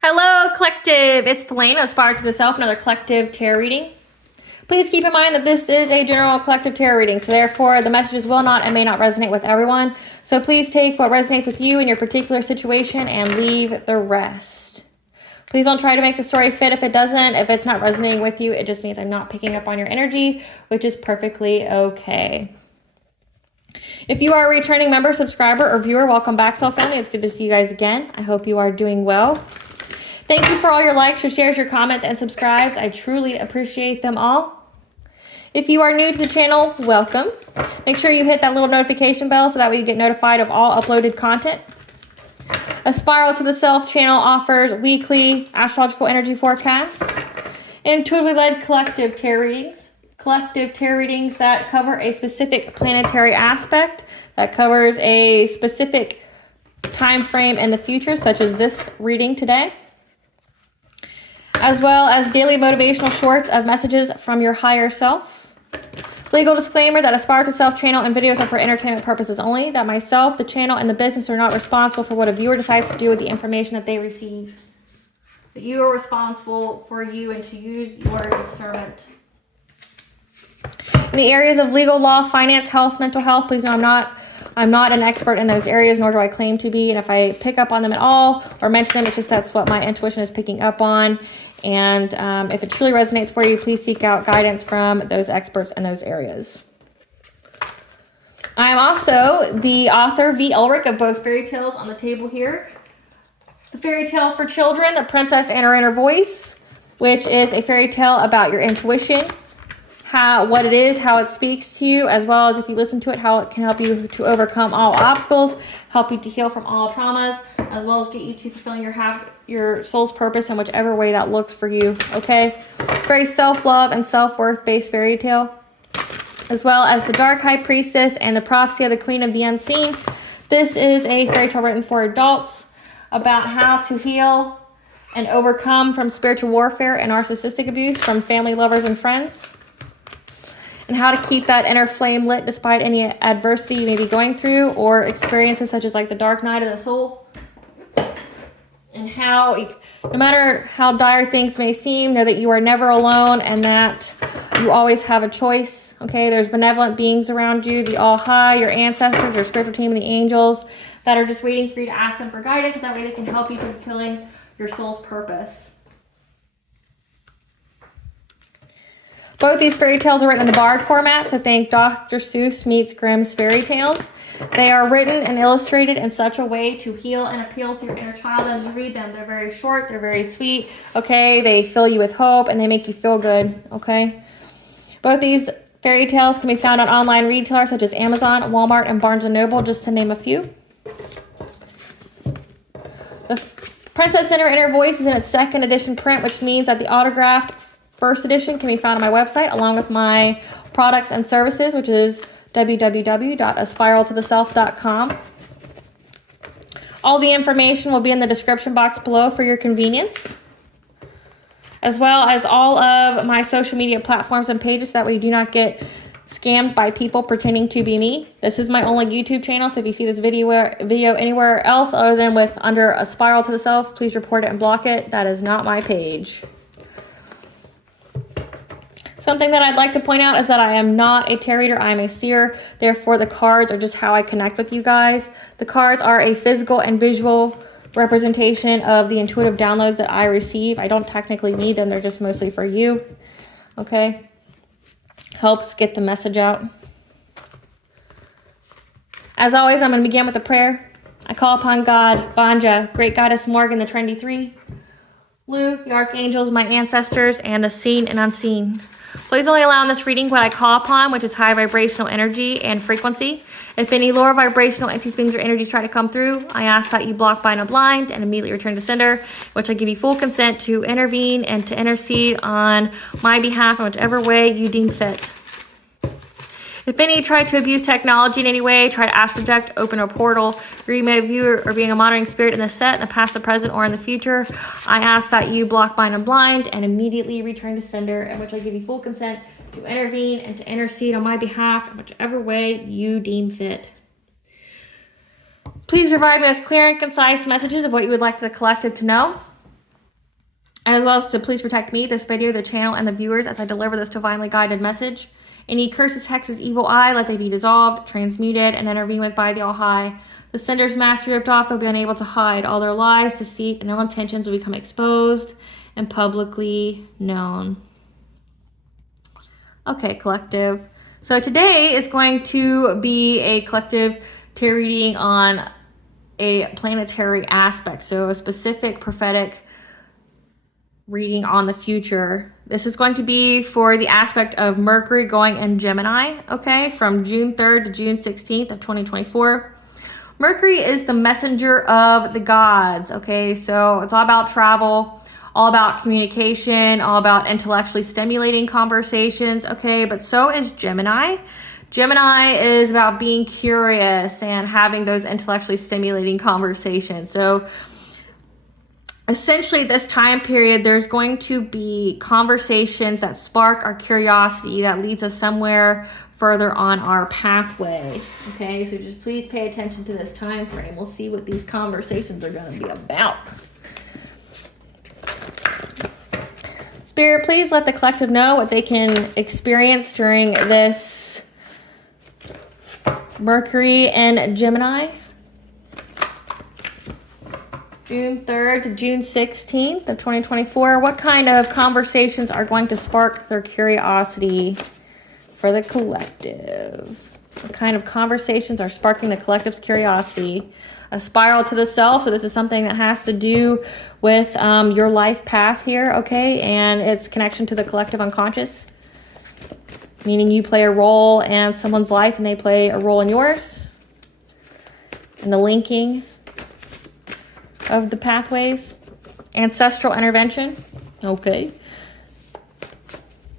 Hello, collective. It's Felina, Aspiraltotheself, to the Self, another collective tarot reading. Please keep in mind that this is a general collective tarot reading, so therefore the messages will not and may not resonate with everyone. So please take what resonates with you in your particular situation and leave the rest. Please don't try to make the story fit if it doesn't. If it's not resonating with you, it just means I'm not picking up on your energy, which is perfectly okay. If you are a returning member, subscriber, or viewer, welcome back, Soul Family. It's good to see you guys again. I hope you are doing well. Thank you for all your likes, your shares, your comments, and subscribes. I truly appreciate them all. If you are new to the channel, welcome. Make sure you hit that little notification bell so that way you get notified of all uploaded content. A Spiral to the Self channel offers weekly astrological energy forecasts, intuitively led collective tarot readings. Collective tarot readings that cover a specific planetary aspect, that covers a specific time frame in the future, such as this reading today, as well as daily motivational shorts of messages from your higher self. Legal disclaimer that Aspire to Self channel and videos are for entertainment purposes only, that myself, the channel, and the business are not responsible for what a viewer decides to do with the information that they receive. But you are responsible for you and to use your discernment. In the areas of legal, law, finance, health, mental health, please know I'm not an expert in those areas, nor do I claim to be. And if I pick up on them at all or mention them, it's just that's what my intuition is picking up on. And if it truly resonates for you, please seek out guidance from those experts in those areas. I'm also the author, V. Ulrich, of both fairy tales on the table here. The fairy tale for children, The Princess and Her Inner Voice, which is a fairy tale about your intuition, what it is, how it speaks to you, as well as if you listen to it, how it can help you to overcome all obstacles, help you to heal from all traumas, as well as get you to fulfilling your soul's purpose in whichever way that looks for you, okay? It's very self-love and self-worth based fairy tale, as well as The Dark High Priestess and The Prophecy of the Queen of the Unseen. This is a fairy tale written for adults about how to heal and overcome from spiritual warfare and narcissistic abuse from family, lovers, and friends, and how to keep that inner flame lit despite any adversity you may be going through or experiences such as like the dark night of the soul. And how, no matter how dire things may seem, know that you are never alone and that you always have a choice, okay? There's benevolent beings around you, the All High, your ancestors, your spiritual team, and the angels that are just waiting for you to ask them for guidance so that way they can help you fulfilling your soul's purpose. Both these fairy tales are written in the Bard format, so think Dr. Seuss meets Grimm's fairy tales. They are written and illustrated in such a way to heal and appeal to your inner child as you read them. They're very short, they're very sweet, okay? They fill you with hope and they make you feel good, okay? Both these fairy tales can be found on online retailers such as Amazon, Walmart, and Barnes & Noble, just to name a few. The Princess and Her Inner Voice is in its second edition print, which means that the autographed first edition can be found on my website along with my products and services, which is www.aspiraltotheself.com. All the information will be in the description box below for your convenience, as well as all of my social media platforms and pages, so that way you do not get scammed by people pretending to be me. This is my only YouTube channel, so if you see this video anywhere else other than under A Spiral to the Self, please report it and block it. That is not my page. Something that I'd like to point out is that I am not a tarot reader. I am a seer. Therefore, the cards are just how I connect with you guys. The cards are a physical and visual representation of the intuitive downloads that I receive. I don't technically need them. They're just mostly for you. Okay? Helps get the message out. As always, I'm going to begin with a prayer. I call upon God, Banja, Great Goddess Morgan, the Trinity Three, Luke, the Archangels, my ancestors, and the seen and unseen. Please only allow in this reading what I call upon, which is high vibrational energy and frequency. If any lower vibrational entities, beings, or energies try to come through, I ask that you block, bind, and blind, and immediately return to sender, which I give you full consent to intervene and to intercede on my behalf in whichever way you deem fit. If any try to abuse technology in any way, try to ask, reject, open a portal, remove you, or being a monitoring spirit in the set, in the past, the present, or in the future, I ask that you block, bind, and blind, and immediately return to sender, in which I give you full consent to intervene and to intercede on my behalf in whichever way you deem fit. Please provide me with clear and concise messages of what you would like the collective to know. as well as to please protect me, this video, the channel, and the viewers as I deliver this divinely guided message. Any curses, hexes, evil eye, let they be dissolved, transmuted, and intervened with by the All-High. The sender's mask ripped off, they'll be unable to hide. All their lies, deceit, and ill intentions will become exposed and publicly known. Okay, collective. So today is going to be a collective tarot reading on a planetary aspect. So a specific prophetic reading on the future. This is going to be for the aspect of Mercury going in Gemini, okay, from June 3rd to June 16th of 2024. Mercury is the messenger of the gods, okay, so it's all about travel, all about communication, all about intellectually stimulating conversations, okay, but so is Gemini. Gemini is about being curious and having those intellectually stimulating conversations. So essentially, this time period, there's going to be conversations that spark our curiosity, that leads us somewhere further on our pathway. Okay, so just please pay attention to this time frame. We'll see what these conversations are going to be about. Spirit, please let the collective know what they can experience during this Mercury and Gemini. June 3rd to June 16th of 2024. What kind of conversations are going to spark their curiosity for the collective? What kind of conversations are sparking the collective's curiosity? A spiral to the self. So this is something that has to do with your life path here, okay? And its connection to the collective unconscious. Meaning you play a role in someone's life and they play a role in yours. And the linking of the pathways. Ancestral intervention. Okay.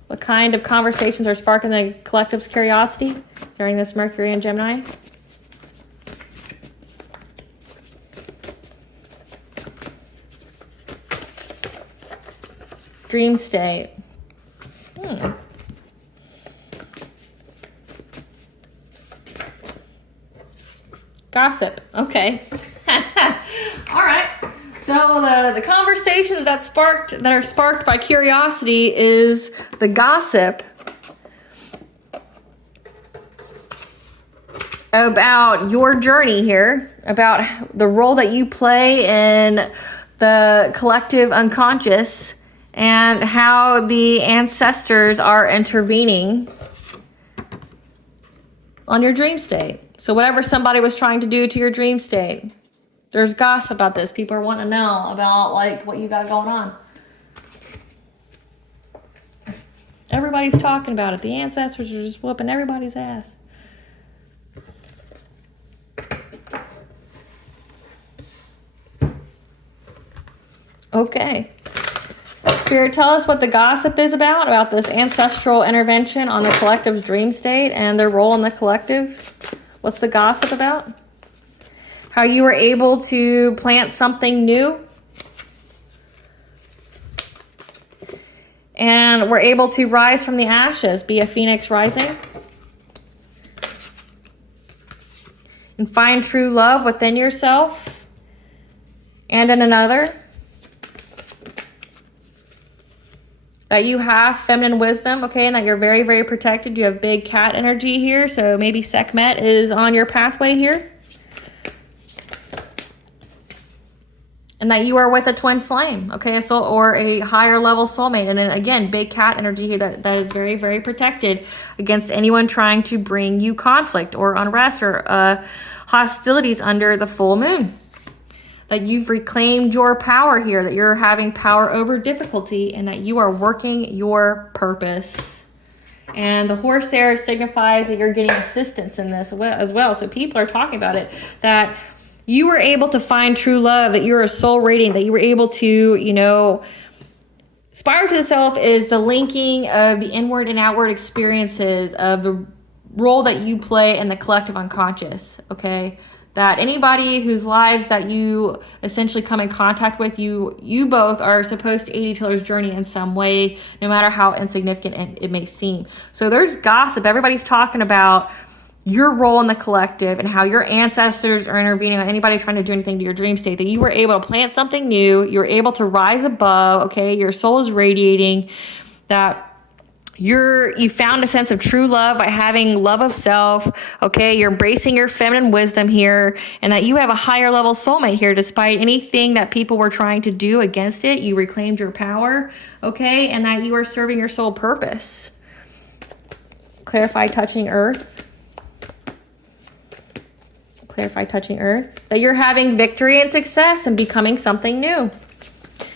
What kind of conversations are sparking the collective's curiosity during this Mercury and Gemini? Dream state. Gossip. Okay. All right. So the conversations that are sparked by curiosity is the gossip about your journey here, about the role that you play in the collective unconscious and how the ancestors are intervening on your dream state. So whatever somebody was trying to do to your dream state, there's gossip about this. People are wanting to know about like what you got going on. Everybody's talking about it. The ancestors are just whooping everybody's ass. Okay. Spirit, tell us what the gossip is about this ancestral intervention on the collective's dream state and their role in the collective. What's the gossip about? How you were able to plant something new and were able to rise from the ashes, be a phoenix rising, and find true love within yourself and in another. That you have feminine wisdom, okay, and that you're very, very protected. You have big cat energy here, so maybe Sekhmet is on your pathway here. And that you are with a twin flame, okay, a soul or a higher level soulmate. And then again, big cat energy here that is very, very protected against anyone trying to bring you conflict or unrest or hostilities under the full moon. That you've reclaimed your power here, that you're having power over difficulty, and that you are working your purpose. And the horse there signifies that you're getting assistance in this as well. So people are talking about it, that you were able to find true love, that you're a soul rating, that you were able to, spiral to the self is the linking of the inward and outward experiences of the role that you play in the collective unconscious, okay? That anybody whose lives that you essentially come in contact with, you both are supposed to aid each other's journey in some way, no matter how insignificant it may seem. So there's gossip. Everybody's talking about your role in the collective and how your ancestors are intervening on anybody trying to do anything to your dream state, that you were able to plant something new, you're able to rise above, okay? Your soul is radiating, that you found a sense of true love by having love of self, okay? You're embracing your feminine wisdom here, and that you have a higher level soulmate here. Despite anything that people were trying to do against it, you reclaimed your power, okay? And that you are serving your soul purpose. Clarify touching earth. Clarify touching earth. That you're having victory and success and becoming something new.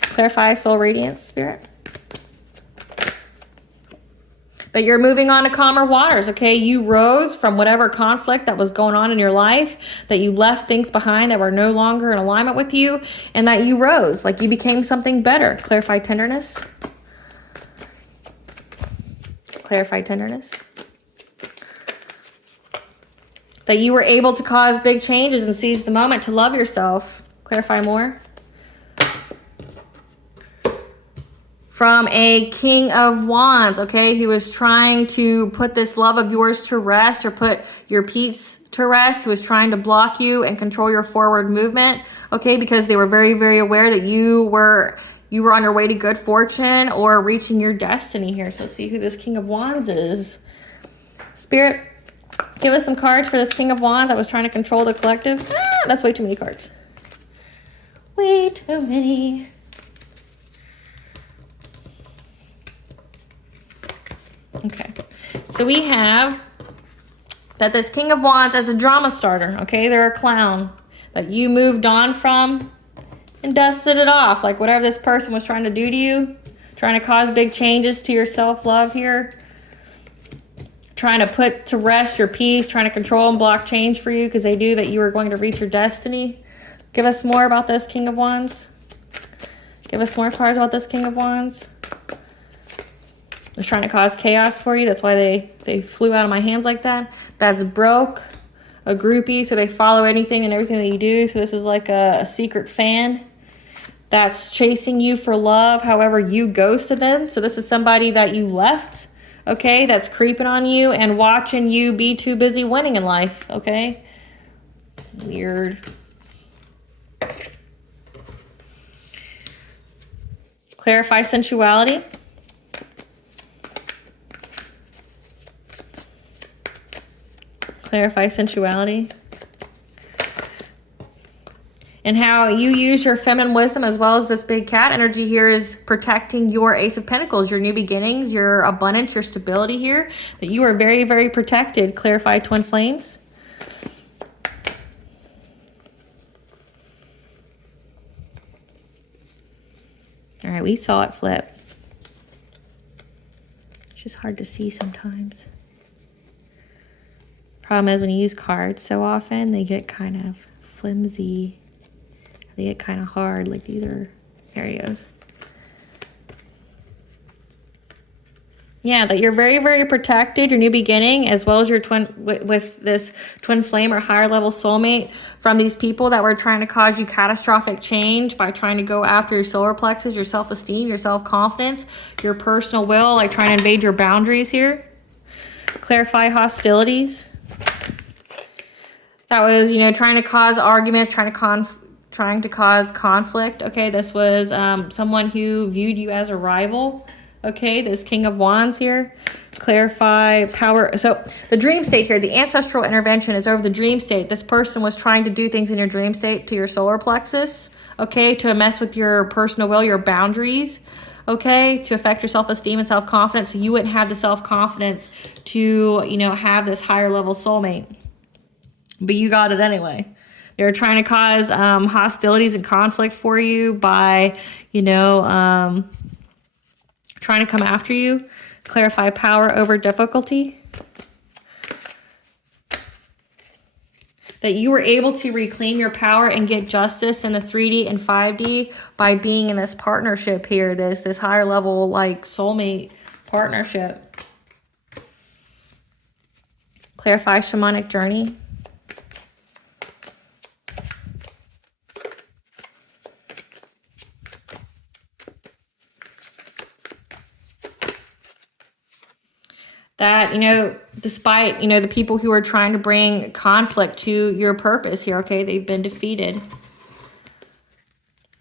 Clarify soul radiance, spirit. That you're moving on to calmer waters, okay? You rose from whatever conflict that was going on in your life, that you left things behind that were no longer in alignment with you, and that you rose, like you became something better. Clarify tenderness. Clarify tenderness. That you were able to cause big changes and seize the moment to love yourself. Clarify more. From a King of Wands, okay? He was trying to put this love of yours to rest, or put your peace to rest. He was trying to block you and control your forward movement, okay? Because they were very, very aware that you were on your way to good fortune or reaching your destiny here. So let's see who this King of Wands is. Spirit, give us some cards for this King of Wands that was trying to control the collective. That's way too many cards. Way too many. Okay, so we have that this King of Wands as a drama starter, okay? They're a clown that you moved on from and dusted it off. Like whatever this person was trying to do to you, trying to cause big changes to your self-love here, trying to put to rest your peace, trying to control and block change for you because they knew that you were going to reach your destiny. Give us more about this King of Wands. Give us more cards about this King of Wands. They're trying to cause chaos for you. That's why they flew out of my hands like that. That's broke, a groupie, so they follow anything and everything that you do. So this is like a secret fan that's chasing you for love. However, you ghosted them. So this is somebody that you left, okay, that's creeping on you and watching you be too busy winning in life, okay? Weird. Clarify sensuality. Clarify sensuality. And how you use your feminine wisdom as well as this big cat energy here is protecting your Ace of Pentacles, your new beginnings, your abundance, your stability here. That you are very, very protected. Clarify twin flames. All right, we saw it flip. It's just hard to see sometimes. Problem is when you use cards so often, they get kind of flimsy. They get kind of hard, like these are, there he goes. Yeah, that you're very, very protected, your new beginning, as well as your twin, with this twin flame or higher level soulmate from these people that were trying to cause you catastrophic change by trying to go after your solar plexus, your self-esteem, your self-confidence, your personal will, like trying to invade your boundaries here. Clarify hostilities. That was, you know, trying to cause arguments, trying to cause conflict. Okay, this was someone who viewed you as a rival. Okay, this King of Wands here. Clarify power. So the dream state here, the ancestral intervention is over the dream state. This person was trying to do things in your dream state to your solar plexus. Okay, to mess with your personal will, your boundaries. Okay, to affect your self-esteem and self-confidence, so you wouldn't have the self-confidence to, you know, have this higher level soulmate. But you got it anyway. They're trying to cause hostilities and conflict for you by, you know, trying to come after you. Clarify power over difficulty. That you were able to reclaim your power and get justice in the 3D and 5D by being in this partnership here, this higher level like soulmate partnership. Clarify shamanic journey. that, you know, despite, you know, the people who are trying to bring conflict to your purpose here, okay, they've been defeated.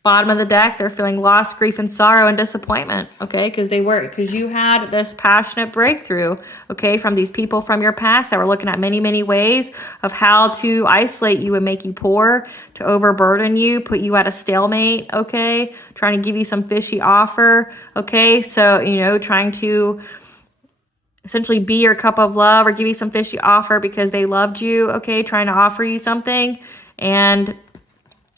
Bottom of the deck, they're feeling loss, grief, and sorrow and disappointment, okay, because you had this passionate breakthrough, okay, from these people from your past that were looking at many, many ways of how to isolate you and make you poor, to overburden you, put you at a stalemate, okay, trying to give you some fishy offer, okay, so, you know, trying to essentially be your cup of love or give you some fishy offer because they loved you, okay, trying to offer you something, and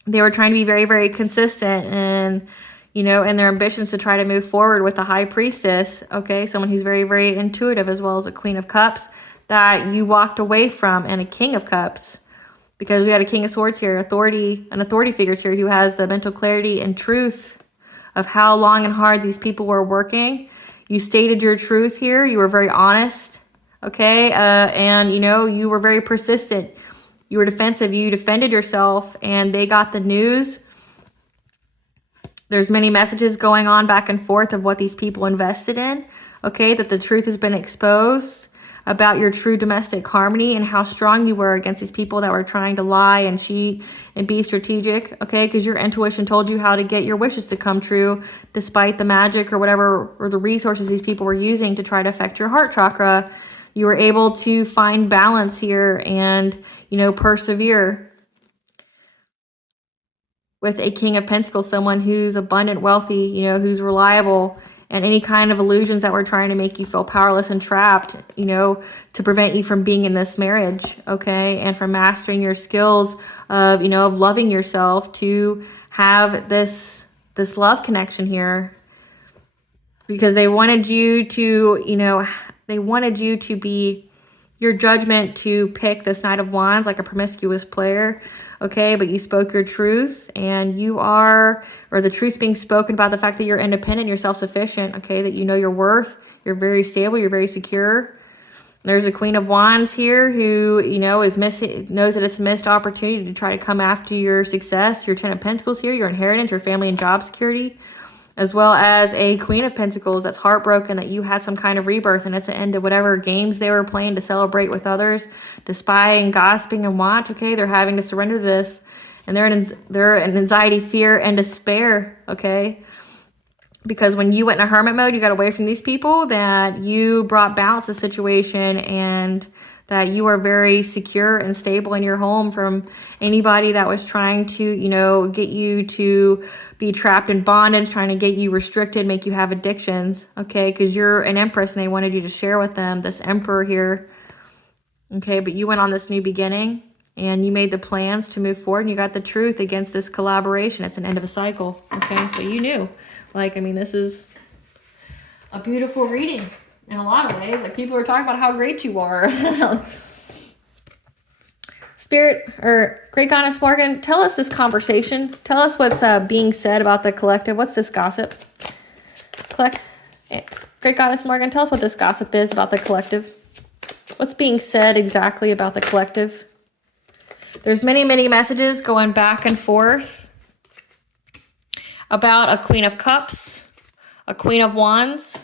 they were trying to be very, very consistent and, you know, in their ambitions to try to move forward with the high priestess, okay, someone who's very, very intuitive, as well as a queen of cups that you walked away from, and a king of cups, because we had a king of swords here, an authority figures here who has the mental clarity and truth of how long and hard these people were working. You stated your truth here. You were very honest, okay, and, you know, you were very persistent. You were defensive. You defended yourself, and they got the news. There's many messages going on back and forth of what these people invested in, okay, that the truth has been exposed about your true domestic harmony and how strong you were against these people that were trying to lie and cheat and be strategic, okay, because your intuition told you how to get your wishes to come true despite the magic or whatever, or the resources these people were using to try to affect your heart chakra. You were able to find balance here and, you know, persevere with a king of pentacles, someone who's abundant, wealthy, you know, who's reliable, and any kind of illusions that were trying to make you feel powerless and trapped, you know, to prevent you from being in this marriage, okay, and from mastering your skills of, you know, of loving yourself, to have this love connection here, because they wanted you to, you know, they wanted you to be your judgment, to pick this Knight of Wands like a promiscuous player, okay, but you spoke your truth, and you are, or the truth's being spoken about the fact that you're independent, you're self-sufficient, okay, that you know your worth, you're very stable, you're very secure. There's a Queen of Wands here who, you know, knows that it's a missed opportunity to try to come after your success. Your Ten of Pentacles here, your inheritance, your family and job security, as well as a Queen of Pentacles that's heartbroken that you had some kind of rebirth, and it's the end of whatever games they were playing to celebrate with others, to spy and gossiping and want, okay? They're having to surrender this, and they're in anxiety, fear, and despair, okay? Because when you went in a hermit mode, you got away from these people, that you brought balance to the situation, and that you are very secure and stable in your home from anybody that was trying to, you know, get you to be trapped in bondage, trying to get you restricted, make you have addictions, okay? Because you're an empress and they wanted you to share with them, this emperor here, okay? But you went on this new beginning and you made the plans to move forward, and you got the truth against this collaboration. It's an end of a cycle, okay? So you knew, like, I mean, this is a beautiful reading in a lot of ways. Like, people are talking about how great you are. Spirit, or Great Goddess Morgan, tell us this conversation. Tell us what's being said about the collective. What's this gossip? Great Goddess Morgan, tell us what this gossip is about the collective. What's being said exactly about the collective? There's many, many messages going back and forth about a Queen of Cups, a Queen of Wands,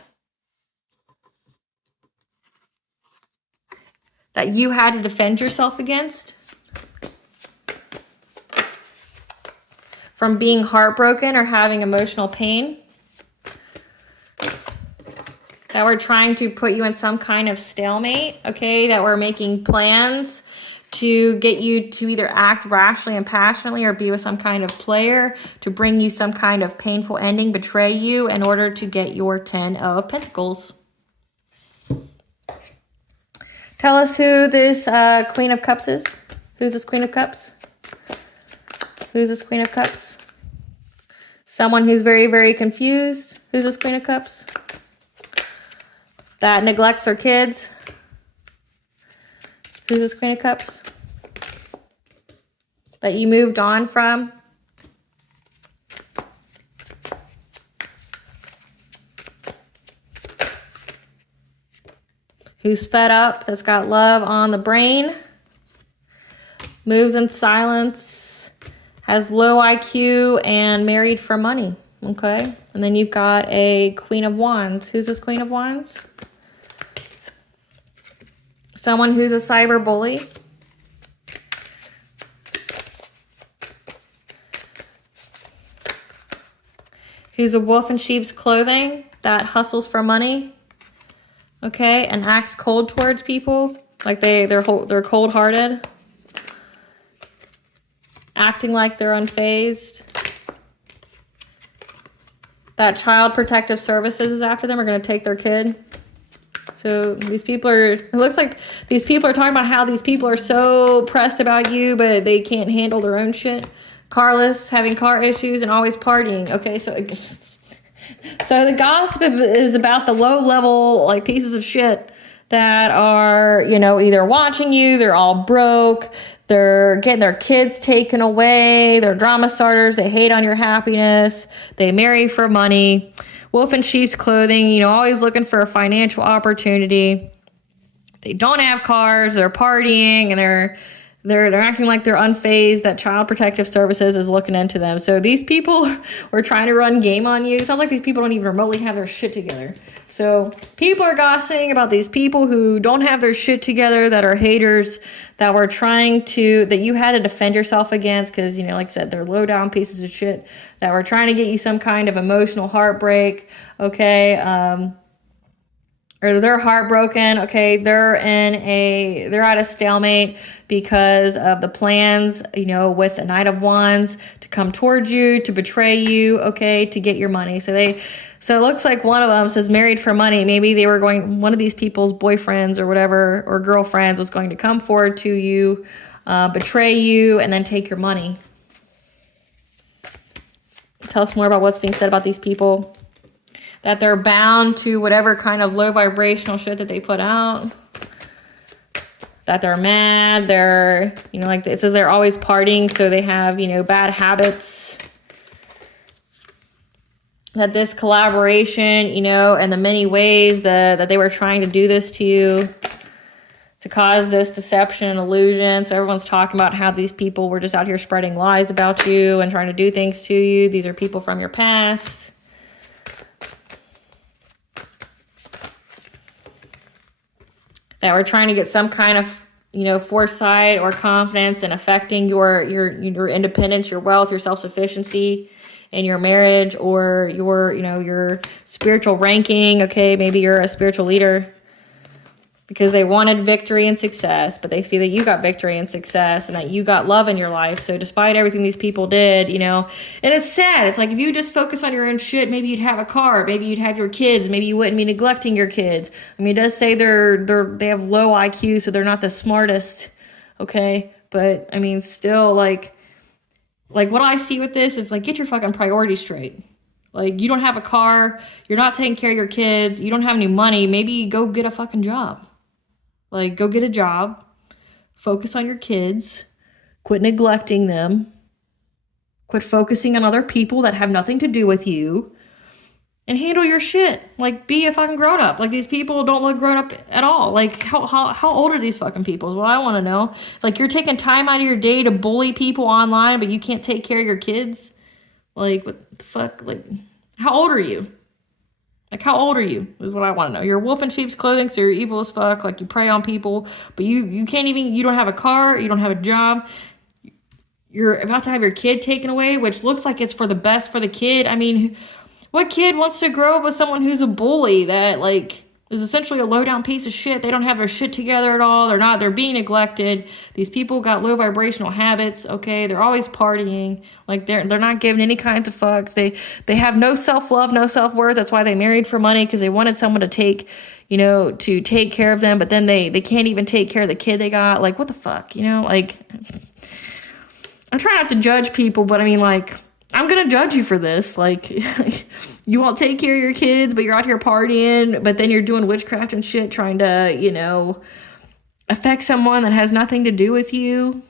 that you had to defend yourself against, from being heartbroken or having emotional pain, that were trying to put you in some kind of stalemate, okay, that were making plans to get you to either act rationally and passionately or be with some kind of player to bring you some kind of painful ending, betray you in order to get your 10 of Pentacles. Tell us who this Queen of Cups is. Who's this Queen of Cups? Who's this Queen of Cups? Someone who's very, very confused. Who's this Queen of Cups? That neglects their kids. Who's this Queen of Cups? That you moved on from. Who's fed up, that's got love on the brain. Moves in silence. Has low IQ and married for money. Okay. And then you've got a Queen of Wands. Who's this Queen of Wands? Someone who's a cyber bully. Who's a wolf in sheep's clothing that hustles for money. Okay, and acts cold towards people. Like they're cold-hearted. Acting like they're unfazed. That Child Protective Services is after them, are going to take their kid. So these people are, it looks like these people are talking about how these people are so pressed about you, but they can't handle their own shit. Carless, having car issues, and always partying. Okay, so the gossip is about the low-level, like, pieces of shit that are, you know, either watching you, they're all broke, they're getting their kids taken away, they're drama starters, they hate on your happiness, they marry for money. Wolf in sheep's clothing, you know, always looking for a financial opportunity. They don't have cars, they're partying, and they're acting like they're unfazed, that Child Protective Services is looking into them. So these people are trying to run game on you. It sounds like these people don't even remotely have their shit together. So people are gossiping about these people who don't have their shit together, that are haters, that were trying to, that you had to defend yourself against because, you know, like I said, they're low down pieces of shit that were trying to get you some kind of emotional heartbreak, okay? Or they're heartbroken, okay? They're at a stalemate because of the plans, you know, with the Knight of Wands to come towards you, to betray you, okay, to get your money. So it looks like one of them says married for money. Maybe they were going, one of these people's boyfriends or whatever, or girlfriends was going to come forward to you, betray you, and then take your money. Tell us more about what's being said about these people. That they're bound to whatever kind of low vibrational shit that they put out. That they're mad. They're, you know, like it says they're always partying, so they have, you know, bad habits. That this collaboration, you know, and the many ways that they were trying to do this to you, to cause this deception and illusion. So everyone's talking about how these people were just out here spreading lies about you and trying to do things to you. These are people from your past. That were trying to get some kind of, you know, foresight or confidence in affecting your independence, your wealth, your self-sufficiency in your marriage, or your, you know, your spiritual ranking. Okay, maybe you're a spiritual leader because they wanted victory and success, but they see that you got victory and success and that you got love in your life. So despite everything these people did, you know, and it's sad. It's like if you just focus on your own shit, maybe you'd have a car, maybe you'd have your kids, maybe you wouldn't be neglecting your kids. I mean, it does say they have low IQ, so they're not the smartest, okay? But I mean, still, like what I see with this is like, get your fucking priorities straight. Like, you don't have a car, you're not taking care of your kids, you don't have any money, maybe go get a fucking job. Like, go get a job, focus on your kids, quit neglecting them, quit focusing on other people that have nothing to do with you, and handle your shit. Like, be a fucking grown-up. Like, these people don't look grown-up at all. Like, how old are these fucking people is what I want to know. Like, you're taking time out of your day to bully people online, but you can't take care of your kids? Like, what the fuck? Like, how old are you? Like, how old are you is what I want to know. You're a wolf in sheep's clothing, so you're evil as fuck. Like, you prey on people, but you can't even, you don't have a car, you don't have a job. You're about to have your kid taken away, which looks like it's for the best for the kid. I mean, what kid wants to grow up with someone who's a bully that, like, is essentially a low-down piece of shit? They don't have their shit together at all. They're being neglected. These people got low vibrational habits, okay? They're always partying. Like, they're not giving any kinds of fucks. They have no self-love, no self-worth. That's why they married for money, because they wanted someone to take care of them, but then they can't even take care of the kid they got. Like, what the fuck, you know? Like, I'm trying not to judge people, but I mean, like, I'm going to judge you for this. Like, you won't take care of your kids, but you're out here partying, but then you're doing witchcraft and shit, trying to, you know, affect someone that has nothing to do with you.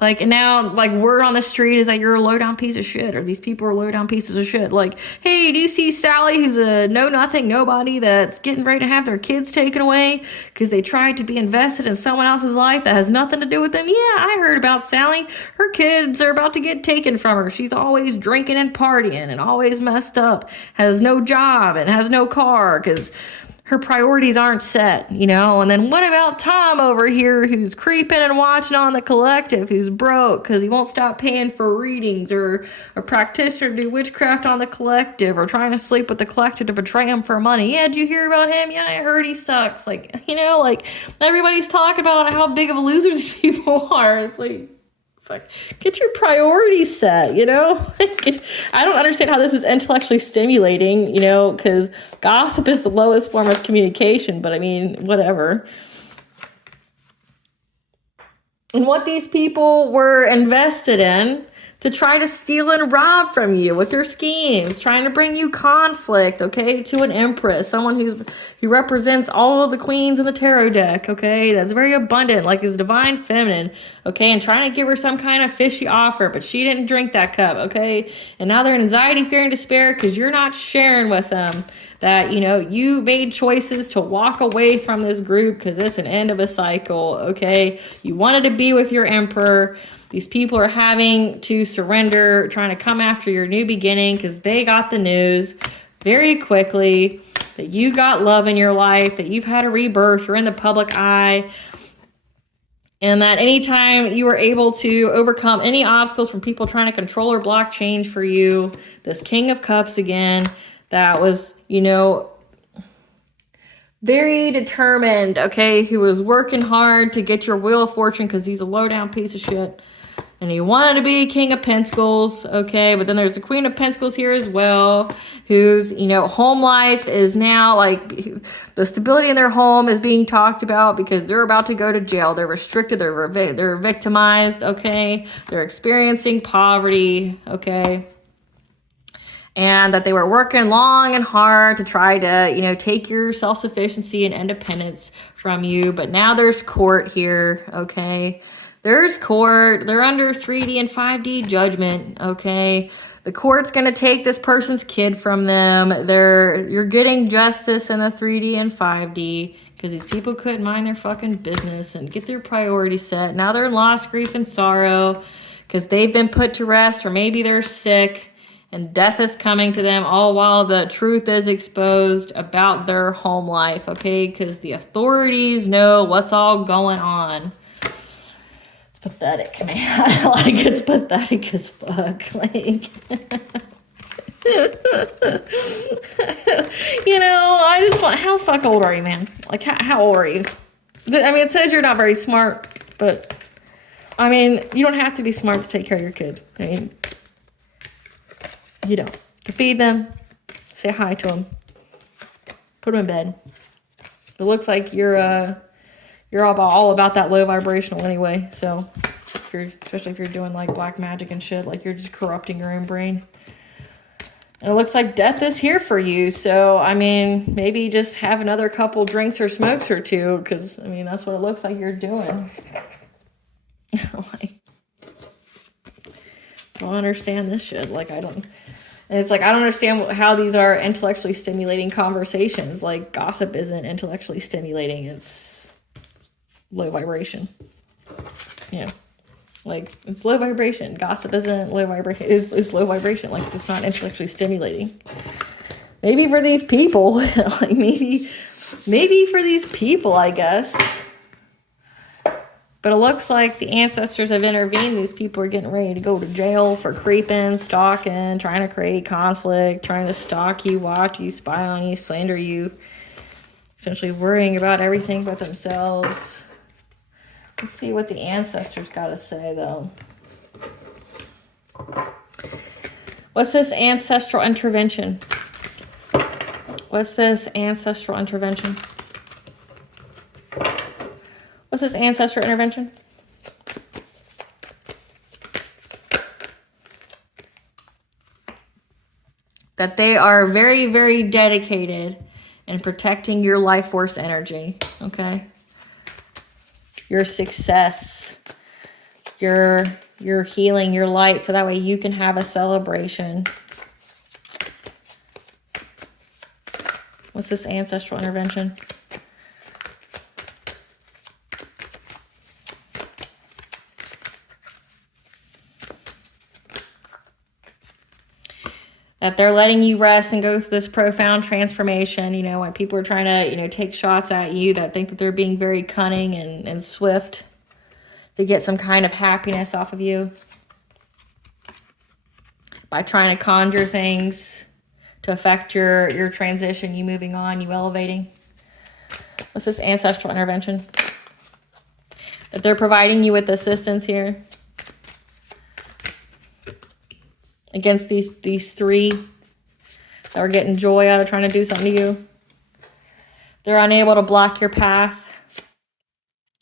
Like, and now, like, word on the street is that you're a low-down piece of shit, or these people are low-down pieces of shit. Like, hey, do you see Sally, who's a know-nothing nobody that's getting ready to have their kids taken away because they tried to be invested in someone else's life that has nothing to do with them? Yeah, I heard about Sally. Her kids are about to get taken from her. She's always drinking and partying and always messed up, has no job and has no car because her priorities aren't set, you know? And then what about Tom over here who's creeping and watching on the collective, who's broke because he won't stop paying for readings, or a practitioner to do witchcraft on the collective, or trying to sleep with the collective to betray him for money? Yeah, did you hear about him? Yeah, I heard he sucks. Like, you know, like everybody's talking about how big of a loser these people are. It's like, fuck, get your priorities set, you know? I don't understand how this is intellectually stimulating, you know, because gossip is the lowest form of communication, but I mean, whatever. And what these people were invested in to try to steal and rob from you with their schemes, trying to bring you conflict, okay, to an empress, someone who represents all of the queens in the tarot deck, okay, that's very abundant, like is divine feminine, okay, and trying to give her some kind of fishy offer, but she didn't drink that cup, okay, and now they're in anxiety, fear, and despair because you're not sharing with them that, you know, you made choices to walk away from this group because it's an end of a cycle, okay, you wanted to be with your emperor. These people are having to surrender, trying to come after your new beginning because they got the news very quickly that you got love in your life, that you've had a rebirth, you're in the public eye, and that anytime you were able to overcome any obstacles from people trying to control or block change for you, this King of Cups again, that was, you know, very determined, okay, who was working hard to get your Wheel of Fortune because he's a low-down piece of shit. And he wanted to be King of Pentacles, okay? But then there's the Queen of Pentacles here as well, whose, you know, home life is now, like, the stability in their home is being talked about because they're about to go to jail. They're restricted. They're victimized, okay? They're experiencing poverty, okay? And that they were working long and hard to try to, you know, take your self-sufficiency and independence from you. But now there's court here, okay? There's court. They're under 3D and 5D judgment, okay? The court's going to take this person's kid from them. You're getting justice in the 3D and 5D because these people couldn't mind their fucking business and get their priorities set. Now they're in loss, grief, and sorrow because they've been put to rest, or maybe they're sick and death is coming to them, all while the truth is exposed about their home life, okay? Because the authorities know what's all going on. Pathetic, man. Like, it's pathetic as fuck. Like, you know, I just want, how fuck old are you, man? Like, how old are you? I mean, it says you're not very smart, but I mean, you don't have to be smart to take care of your kid. I mean, you don't. To feed them, say hi to them, put them in bed. It looks like you're all about that low vibrational anyway. So, especially if you're doing like black magic and shit, like you're just corrupting your own brain. And it looks like death is here for you. So, I mean, maybe just have another couple drinks or smokes or two, because I mean that's what it looks like you're doing. Like, I don't understand this shit. Like, I don't. And it's like, I don't understand how these are intellectually stimulating conversations. Like, gossip isn't intellectually stimulating. It's low vibration. Yeah. Like, it's low vibration. Gossip isn't low vibration. It's low vibration. Like, it's not intellectually stimulating. Maybe for these people, like maybe for these people, I guess. But it looks like the ancestors have intervened. These people are getting ready to go to jail for creeping, stalking, trying to create conflict, trying to stalk you, watch you, spy on you, slander you, essentially worrying about everything but themselves. Let's see what the ancestors got to say, though. What's this ancestral intervention? What's this ancestral intervention? What's this ancestral intervention? That they are very, very dedicated in protecting your life force energy, okay? Your success, your healing, your light, so that way you can have a celebration. What's this ancestral intervention? that they're letting you rest and go through this profound transformation. You know, when people are trying to, you know, take shots at you, that think that they're being very cunning and swift to get some kind of happiness off of you by trying to conjure things to affect your transition, you moving on, you elevating. What's this ancestral intervention? That they're providing you with assistance here against these three that are getting joy out of trying to do something to you. They're unable to block your path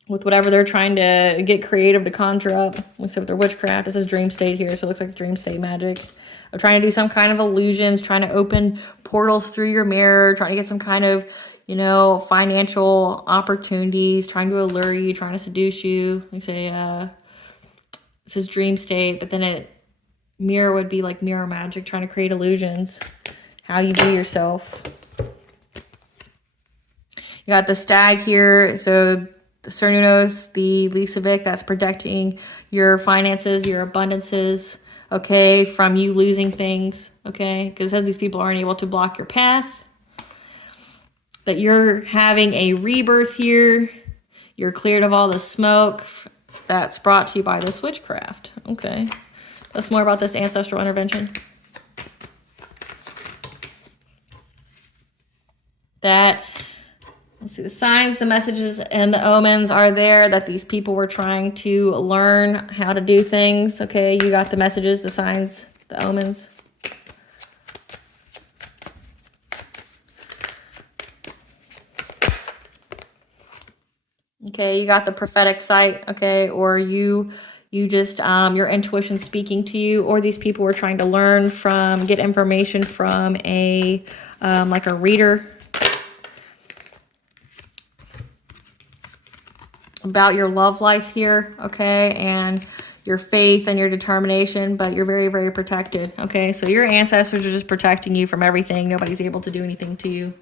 with whatever they're trying to get creative to conjure up. Looks like their witchcraft. This is dream state here, so it looks like it's dream state magic. They're trying to do some kind of illusions, trying to open portals through your mirror, trying to get some kind of, you know, financial opportunities, trying to allure you, trying to seduce you. They say this is dream state, but then mirror would be like mirror magic, trying to create illusions, how you view yourself. You got the stag here, so the Cernunos, the Lisavic, that's protecting your finances, your abundances, okay, from you losing things, okay? Because it says these people aren't able to block your path, that you're having a rebirth here, you're cleared of all the smoke that's brought to you by this witchcraft, okay? That's more about this ancestral intervention. That, let's see, the signs, the messages, and the omens are there that these people were trying to learn how to do things. Okay, you got the messages, the signs, the omens. Okay, you got the prophetic sight, okay, or you just, your intuition speaking to you, or these people were trying to learn from, get information from a, like a reader about your love life here, okay, and your faith and your determination, but you're very, very protected, okay? So your ancestors are just protecting you from everything. Nobody's able to do anything to you,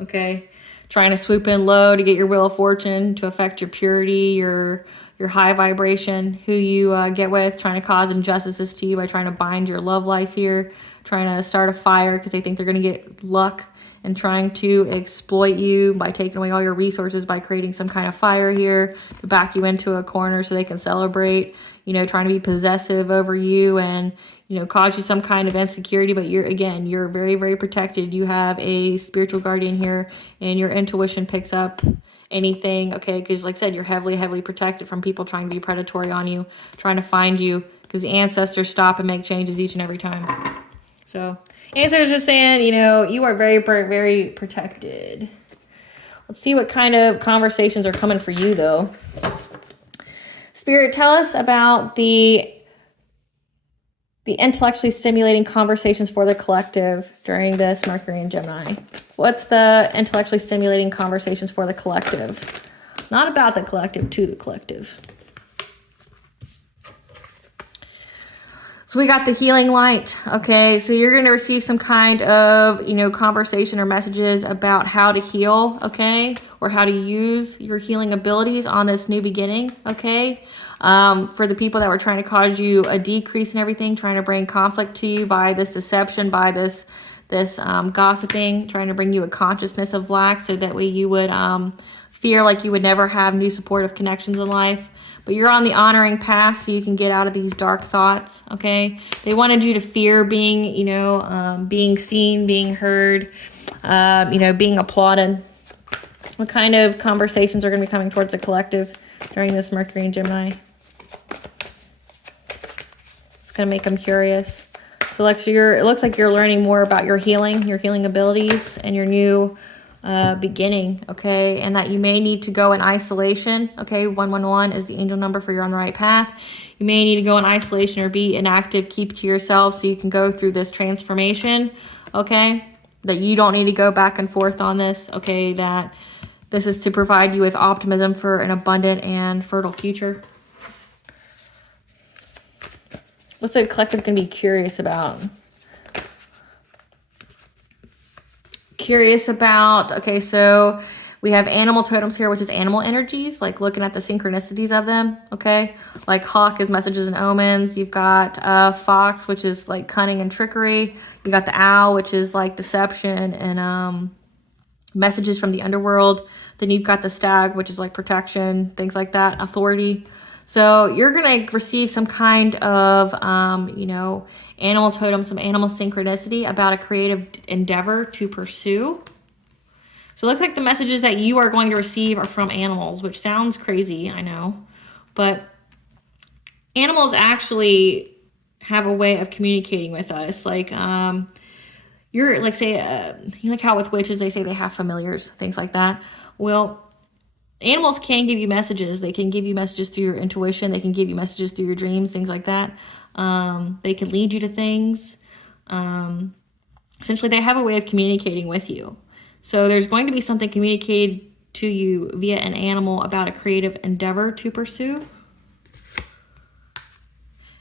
okay? Trying to swoop in low to get your wheel of fortune, to affect your purity, your high vibration, who you get with, trying to cause injustices to you by trying to bind your love life here, trying to start a fire because they think they're going to get luck, and trying to exploit you by taking away all your resources by creating some kind of fire here to back you into a corner so they can celebrate, you know, trying to be possessive over you and, you know, cause you some kind of insecurity. But you're very, very protected. You have a spiritual guardian here, and your intuition picks up anything, okay? Because like I said, you're heavily, heavily protected from people trying to be predatory on you, trying to find you, because the ancestors stop and make changes each and every time. So ancestors are saying, you know, you are very, very protected. Let's see what kind of conversations are coming for you, though. Spirit, tell us about the intellectually stimulating conversations for the collective during this Mercury and Gemini. What's the intellectually stimulating conversations for the collective? Not about the collective, to the collective. So we got the healing light, okay? So you're going to receive some kind of, you know, conversation or messages about how to heal, okay? Or how to use your healing abilities on this new beginning, okay? For the people that were trying to cause you a decrease in everything, trying to bring conflict to you by this deception, by this gossiping, trying to bring you a consciousness of lack so that way you would fear like you would never have new supportive connections in life. But you're on the honoring path so you can get out of these dark thoughts, okay? They wanted you to fear being, you know, being seen, being heard, you know, being applauded. What kind of conversations are going to be coming towards the collective during this Mercury and Gemini? It's going to make them curious. So it looks like you're learning more about your healing abilities, and your new beginning, okay? And that you may need to go in isolation, okay? 111 is the angel number for you're on the right path. You may need to go in isolation or be inactive, keep to yourself so you can go through this transformation, okay? That you don't need to go back and forth on this, okay? That this is to provide you with optimism for an abundant and fertile future. What's the collective going to be curious about? Curious about, okay, so We have animal totems here, which is animal energies, like looking at the synchronicities of them, okay? Like hawk is messages and omens. You've got fox, which is like cunning and trickery. You got the owl, which is like deception and messages from the underworld. Then you've got the stag, which is like protection, things like that, authority. So you're going to receive some kind of, you know, animal totem, some animal synchronicity about a creative endeavor to pursue. So it looks like the messages that you are going to receive are from animals, which sounds crazy, I know. But animals actually have a way of communicating with us. Like, you're like, say, you like how with witches, they say they have familiars, things like that. Well, animals can give you messages. They can give you messages through your intuition. They can give you messages through your dreams, things like that. They can lead you to things. Essentially, they have a way of communicating with you. So there's going to be something communicated to you via an animal about a creative endeavor to pursue.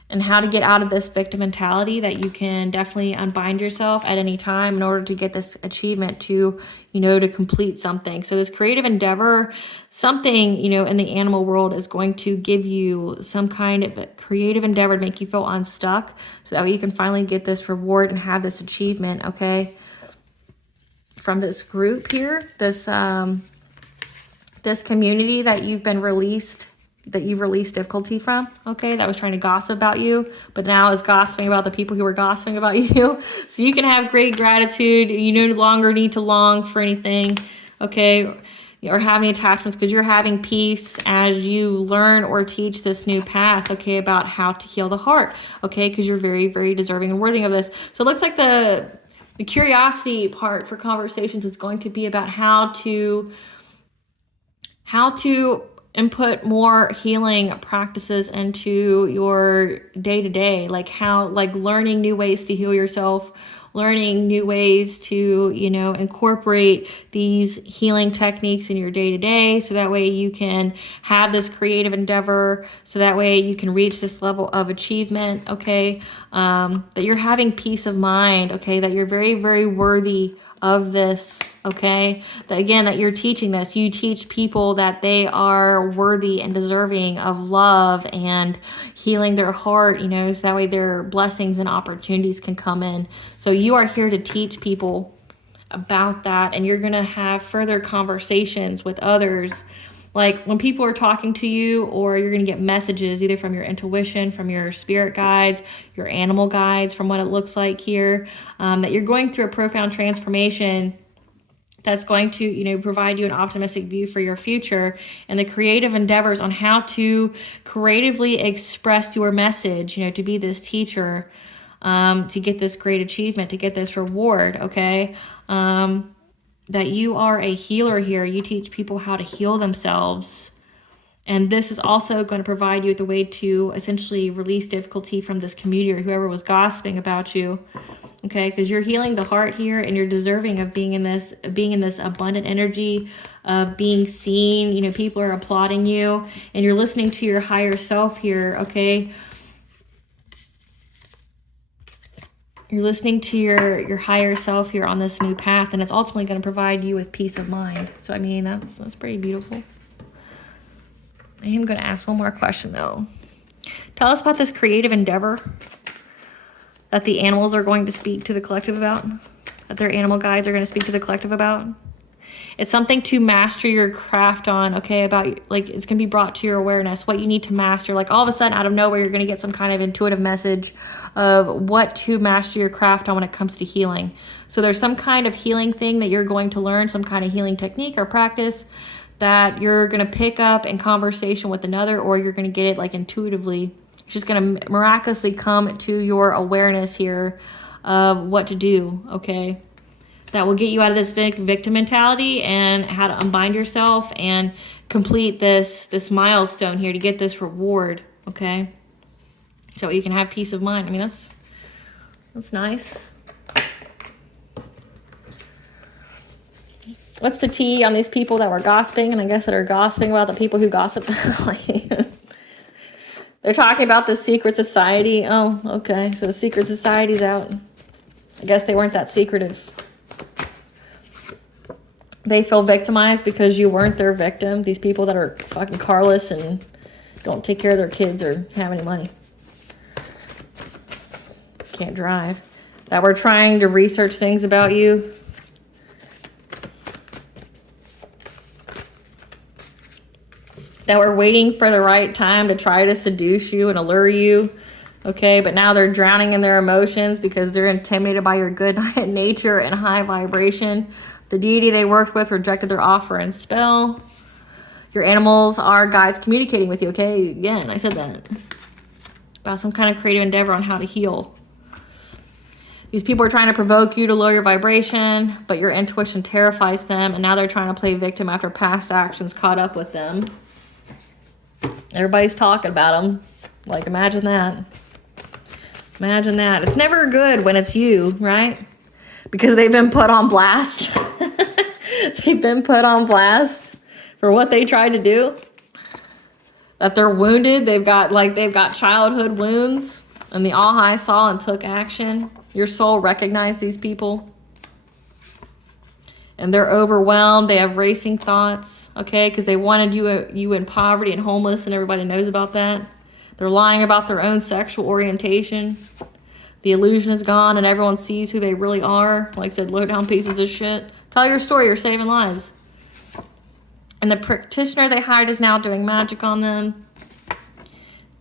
And how to get out of this victim mentality, that you can definitely unbind yourself at any time in order to get this achievement to, you know, to complete something. So this creative endeavor, something, you know, in the animal world is going to give you some kind of a creative endeavor to make you feel unstuck so that way you can finally get this reward and have this achievement, okay? From this group here, this community that you've been released, that you've released difficulty from, okay, that was trying to gossip about you, but now is gossiping about the people who were gossiping about you. So you can have great gratitude. You no longer need to long for anything, okay, or have any attachments, because you're having peace as you learn or teach this new path, okay, about how to heal the heart, okay, because you're very, very deserving and worthy of this. So it looks like the curiosity part for conversations is going to be about how to input more healing practices into your day-to-day, like how, like learning new ways to heal yourself, learning new ways to, you know, incorporate these healing techniques in your day-to-day, so that way you can have this creative endeavor, so that way you can reach this level of achievement, okay, that you're having peace of mind, okay, that you're very, very worthy of this, okay, that again, that you're teaching this, you teach people that they are worthy and deserving of love and healing their heart, you know, so that way their blessings and opportunities can come in. So you are here to teach people about that, and you're going to have further conversations with others. Like when people are talking to you, or you're going to get messages either from your intuition, from your spirit guides, your animal guides, from what it looks like here, that you're going through a profound transformation that's going to, you know, provide you an optimistic view for your future, and the creative endeavors on how to creatively express your message, you know, to be this teacher, to get this great achievement, to get this reward, okay? That you are a healer here. You teach people how to heal themselves. And this is also going to provide you with a way to essentially release difficulty from this community or whoever was gossiping about you. Okay, because you're healing the heart here, and you're deserving of being in this abundant energy of being seen. You know, people are applauding you, and you're listening to your higher self here, okay? You're listening to your higher self here on this new path, and it's ultimately going to provide you with peace of mind. So, I mean, that's pretty beautiful. I am going to ask one more question, though. Tell us about this creative endeavor that the animals are going to speak to the collective about, that their animal guides are going to speak to the collective about. It's something to master your craft on, okay, about, like, it's going to be brought to your awareness, what you need to master. Like, all of a sudden, out of nowhere, you're going to get some kind of intuitive message of what to master your craft on when it comes to healing. So there's some kind of healing thing that you're going to learn, some kind of healing technique or practice that you're going to pick up in conversation with another, or you're going to get it, like, intuitively. It's just going to miraculously come to your awareness here of what to do, okay? That will get you out of this victim mentality and how to unbind yourself and complete this milestone here to get this reward, okay? So you can have peace of mind. I mean, that's nice. What's the tea on these people that were gossiping, and I guess that are gossiping about the people who gossip? They're talking about the secret society. Oh, okay. So the secret society's out. I guess they weren't that secretive. They feel victimized because you weren't their victim. These people that are fucking carless and don't take care of their kids or have any money. Can't drive. That were trying to research things about you. That were waiting for the right time to try to seduce you and allure you. Okay, but now they're drowning in their emotions because they're intimidated by your good nature and high vibration. The deity they worked with rejected their offer and spell. Your animals are guides communicating with you, okay? Again, I said that. About some kind of creative endeavor on how to heal. These people are trying to provoke you to lower your vibration, but your intuition terrifies them, and now they're trying to play victim after past actions caught up with them. Everybody's talking about them. Like, imagine that. Imagine that. It's never good when it's you, right? Because they've been put on blast. They've been put on blast for what they tried to do. That they're wounded. They've got childhood wounds. And the All High saw and took action. Your soul recognized these people. And they're overwhelmed. They have racing thoughts. Okay? Because they wanted you in poverty and homeless. And everybody knows about that. They're lying about their own sexual orientation. The illusion is gone and everyone sees who they really are. Like I said, low down pieces of shit. Tell your story, you're saving lives. And the practitioner they hired is now doing magic on them.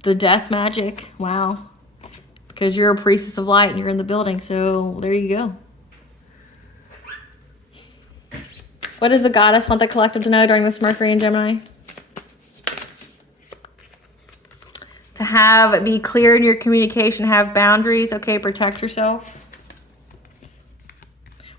The death magic. Wow. Because you're a priestess of light and you're in the building. So there you go. What does the goddess want the collective to know during this Mercury and Gemini? To be clear in your communication, have boundaries, okay, protect yourself.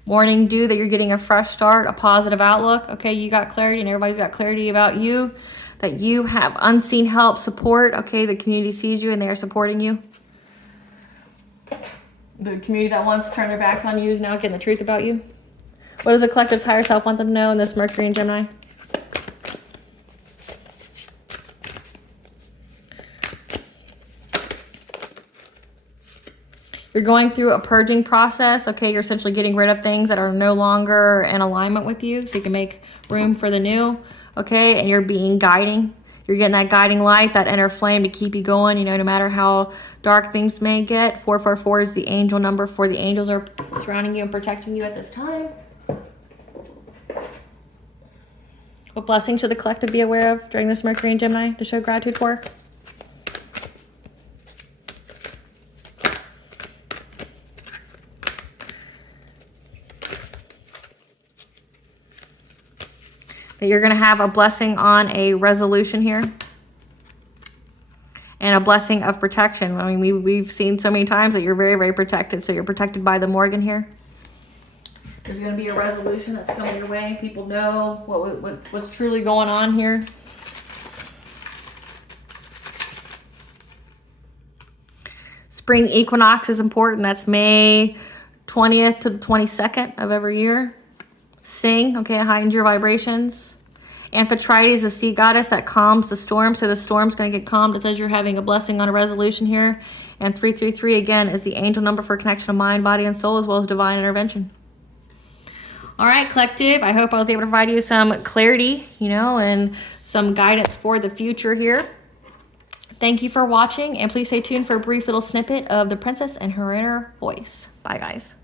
Warning dew that you're getting a fresh start, a positive outlook, okay, you got clarity and everybody's got clarity about you, that you have unseen help, support, okay, the community sees you and they are supporting you. The community that wants to turn their backs on you is now getting the truth about you. What does the collective's higher self want them to know in this Mercury and Gemini? You're going through a purging process, okay? You're essentially getting rid of things that are no longer in alignment with you so you can make room for the new, okay? And you're being guiding. You're getting that guiding light, that inner flame to keep you going, you know, no matter how dark things may get. 444 is the angel number for the angels are surrounding you and protecting you at this time. What blessings should the collective be aware of during this Mercury and Gemini to show gratitude for? That you're going to have a blessing on a resolution here. And a blessing of protection. I mean, we've seen so many times that you're very, very protected. So you're protected by the Morgan here. There's going to be a resolution that's coming your way. People know what's truly going on here. Spring equinox is important. That's May 20th to the 22nd of every year. Sing, okay, heightens your vibrations. Amphitrite is a sea goddess that calms the storm, so the storm's going to get calmed. It says you're having a blessing on a resolution here. And 333, again, is the angel number for connection of mind, body, and soul, as well as divine intervention. All right, collective, I hope I was able to provide you some clarity, you know, and some guidance for the future here. Thank you for watching, and please stay tuned for a brief little snippet of the princess and her inner voice. Bye, guys.